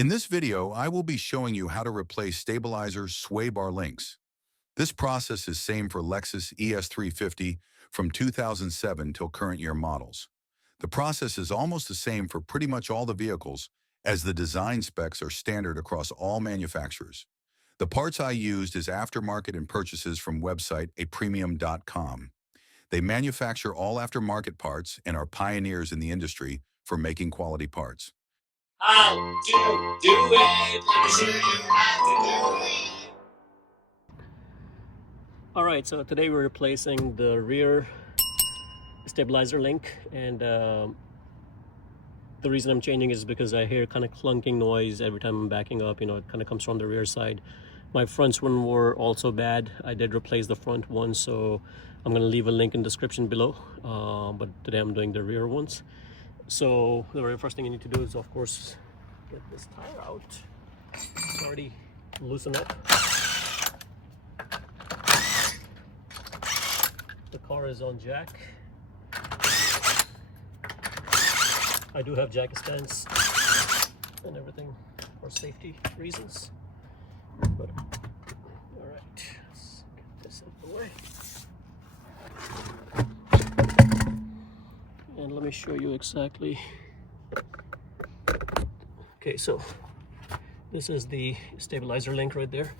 In this video, I will be showing you how to replace stabilizer swaybar links. This process is same for Lexus ES350 from 2007 till current year models. The process is almost the same for pretty much all the vehicles, as the design specs are standard across all manufacturers. The parts I used is aftermarket and purchases from website apremium.com. They manufacture all aftermarket parts and are pioneers in the industry for making quality parts. How to do it. Let me show you how to do it. Alright, so today we're replacing the rear stabilizer link, and the reason I'm changing is because I hear kind of clunking noise every time I'm backing up. You know, it kind of comes from the rear side. My fronts one were also bad. I did replace the front one, so I'm going to leave a link in the description below, but today I'm doing the rear ones. So the very first thing you need to do is, of course, get this tire out. It's already loosened up. The car is on jack. I do have jack stands and everything for safety reasons. But all right, let's get this out of the way. And let me show you exactly. Okay, so this is the stabilizer link right there.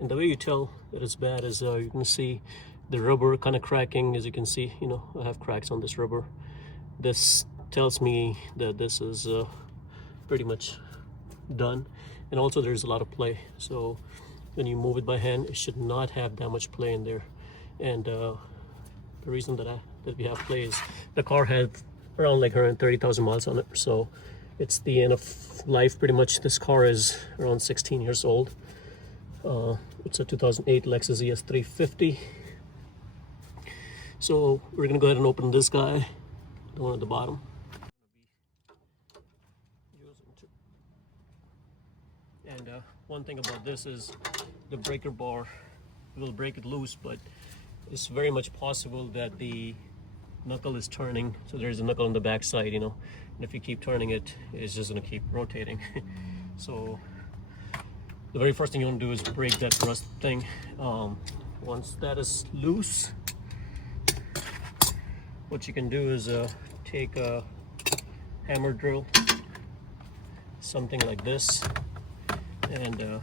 And the way you tell that it's bad is you can see the rubber kind of cracking. As you can see, you know, I have cracks on this rubber. This tells me that this is pretty much done. And also there's a lot of play. So when you move it by hand, it should not have that much play in there. And the reason that we have play is the car had around like 130,000 miles on it. So it's the end of life pretty much. This car is around 16 years old. It's a 2008 Lexus ES350. So we're gonna go ahead and open this guy, the one at the bottom. And one thing about this is the breaker bar will break it loose, but it's very much possible that the knuckle is turning. So there's a knuckle on the back side, you know, and if you keep turning it, it's just gonna keep rotating. So the very first thing you want to do is break that rust thing. Once that is loose, what you can do is take a hammer drill, something like this, and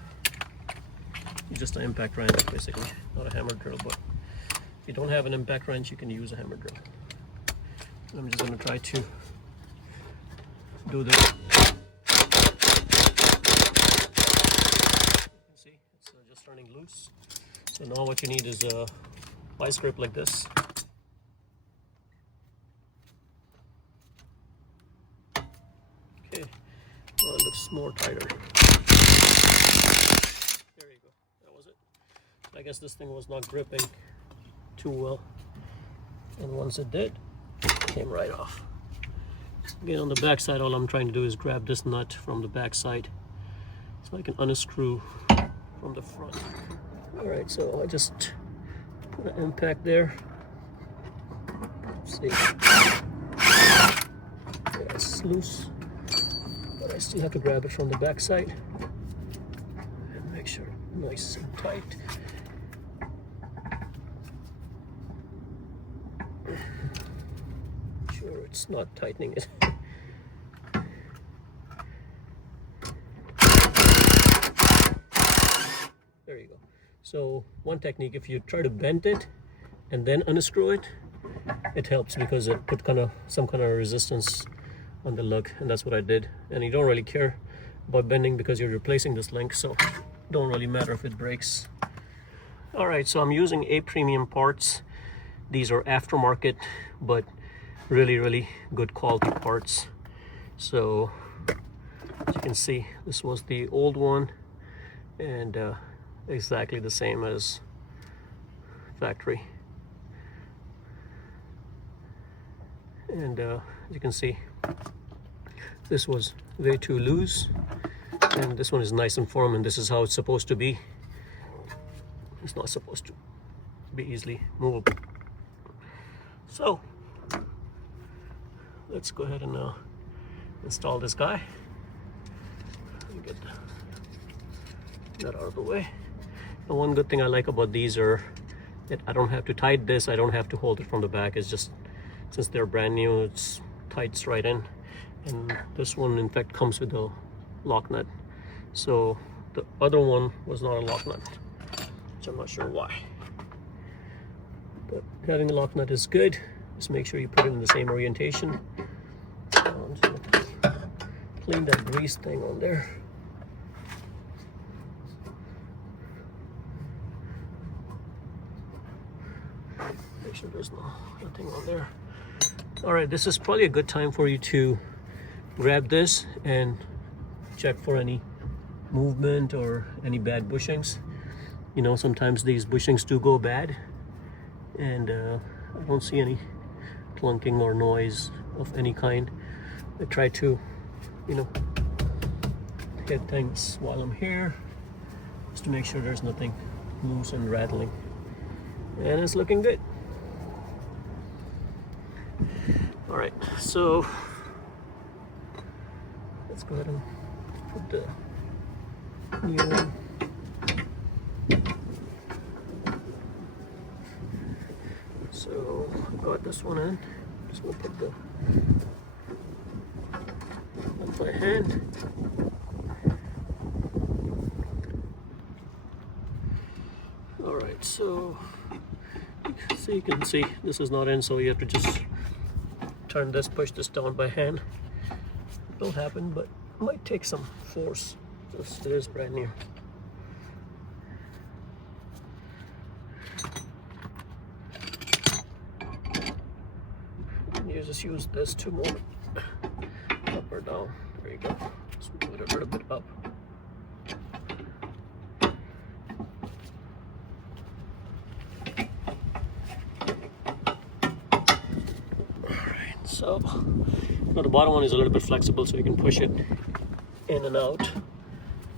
just an impact wrench, basically, not a hammer drill. But if you don't have an impact wrench, you can use a hammer drill. I'm just going to try to do this. You can see it's just turning loose. So now what you need is a vice grip like this. Okay, well, it looks more tighter. There you go, that was it. I guess this thing was not gripping too well, and once it did, it came right off. Again, on the back side, all I'm trying to do is grab this nut from the back side so I can unscrew from the front. Alright, so I just put an impact there. Let's see. It's loose, but I still have to grab it from the back side and make sure it's nice and tight. Sure it's not tightening it. There you go. So one technique, if you try to bend it and then unscrew it, it helps because it put some kind of resistance on the lug, and that's what I did. And you don't really care about bending because you're replacing this link, so it don't really matter if it breaks. All right, so I'm using apremium parts. These are aftermarket, but really good quality parts. So as you can see, this was the old one, and exactly the same as factory. And as you can see, this was way too loose, and this one is nice and firm, and this is how it's supposed to be. It's not supposed to be easily movable. So let's go ahead and install this guy. Let me get that out of the way. And one good thing I like about these are that I don't have to tighten this. I don't have to hold it from the back. It's just, since they're brand new, it's tights right in. And this one in fact comes with a lock nut. So the other one was not a lock nut, which I'm not sure why. But having the lock nut is good. Just make sure you put it in the same orientation. I'm just gonna clean that grease thing on there. Make sure there's nothing on there. All right, this is probably a good time for you to grab this and check for any movement or any bad bushings. You know, sometimes these bushings do go bad, and I don't see any clunking or noise of any kind. I try to, you know, hit things while I'm here just to make sure there's nothing loose and rattling, and it's looking good. All right, so let's go ahead and put the new one. So I've got this one in. Just gonna put the on my hand. All right, so you can see this is not in, so you have to just turn this, push this down by hand. It'll happen, but it might take some force. It is brand new. You just use this to move it up or down. There you go. Just move it a little bit up. Alright, so now the bottom one is a little bit flexible, so you can push it in and out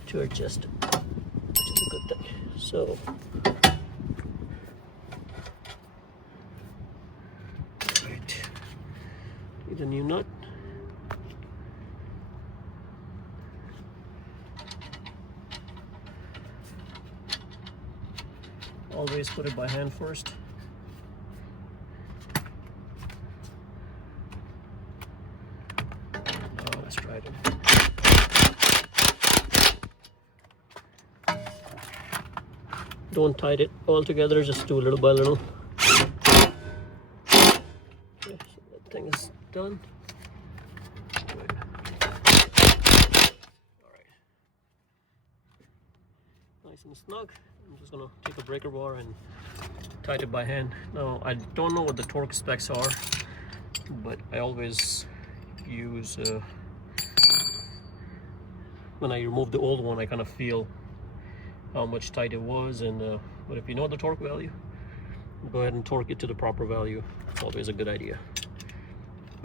to adjust it, which is a good thing. So the new nut. Always put it by hand first. Now let's try it. Don't tighten it all together, just do little by little. Okay, so that thing is done. Good. All right, nice and snug. I'm just gonna take a breaker bar and tighten it by hand. Now I don't know what the torque specs are, but I always use when I remove the old one, I kind of feel how much tight it was, and but if you know the torque value, go ahead and torque it to the proper value. It's always a good idea.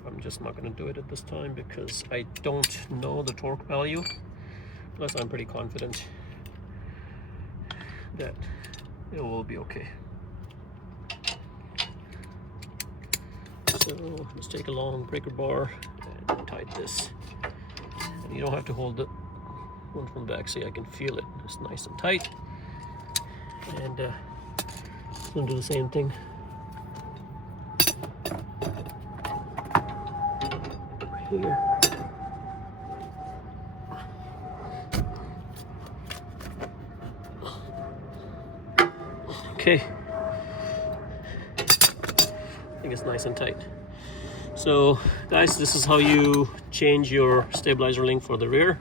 I'm just not going to do it at this time because I don't know the torque value. Plus I'm pretty confident that it will be okay. So let's take a long breaker bar and tighten this. And you don't have to hold the one from the back. See, I can feel it. It's nice and tight. And just going to do the same thing here. Okay, I think it's nice and tight. So guys, this is how you change your stabilizer link for the rear,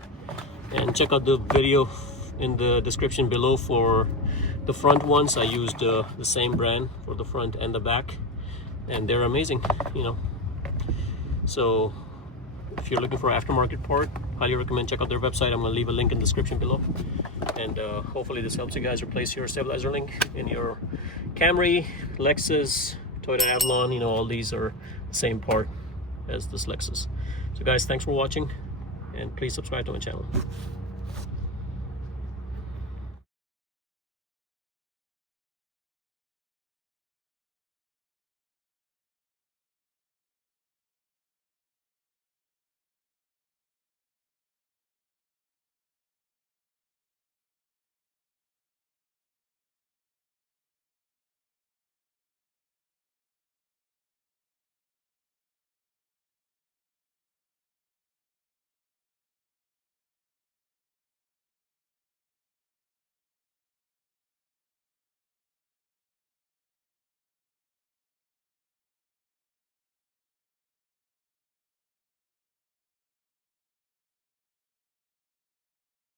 and check out the video in the description below for the front ones. I used the same brand for the front and the back, and they're amazing, you know. So if you're looking for an aftermarket part, highly recommend check out their website. I'm going to leave a link in the description below. And hopefully this helps you guys replace your stabilizer link in your Camry, Lexus, Toyota Avalon. You know, all these are the same part as this Lexus. So guys, thanks for watching, and please subscribe to my channel.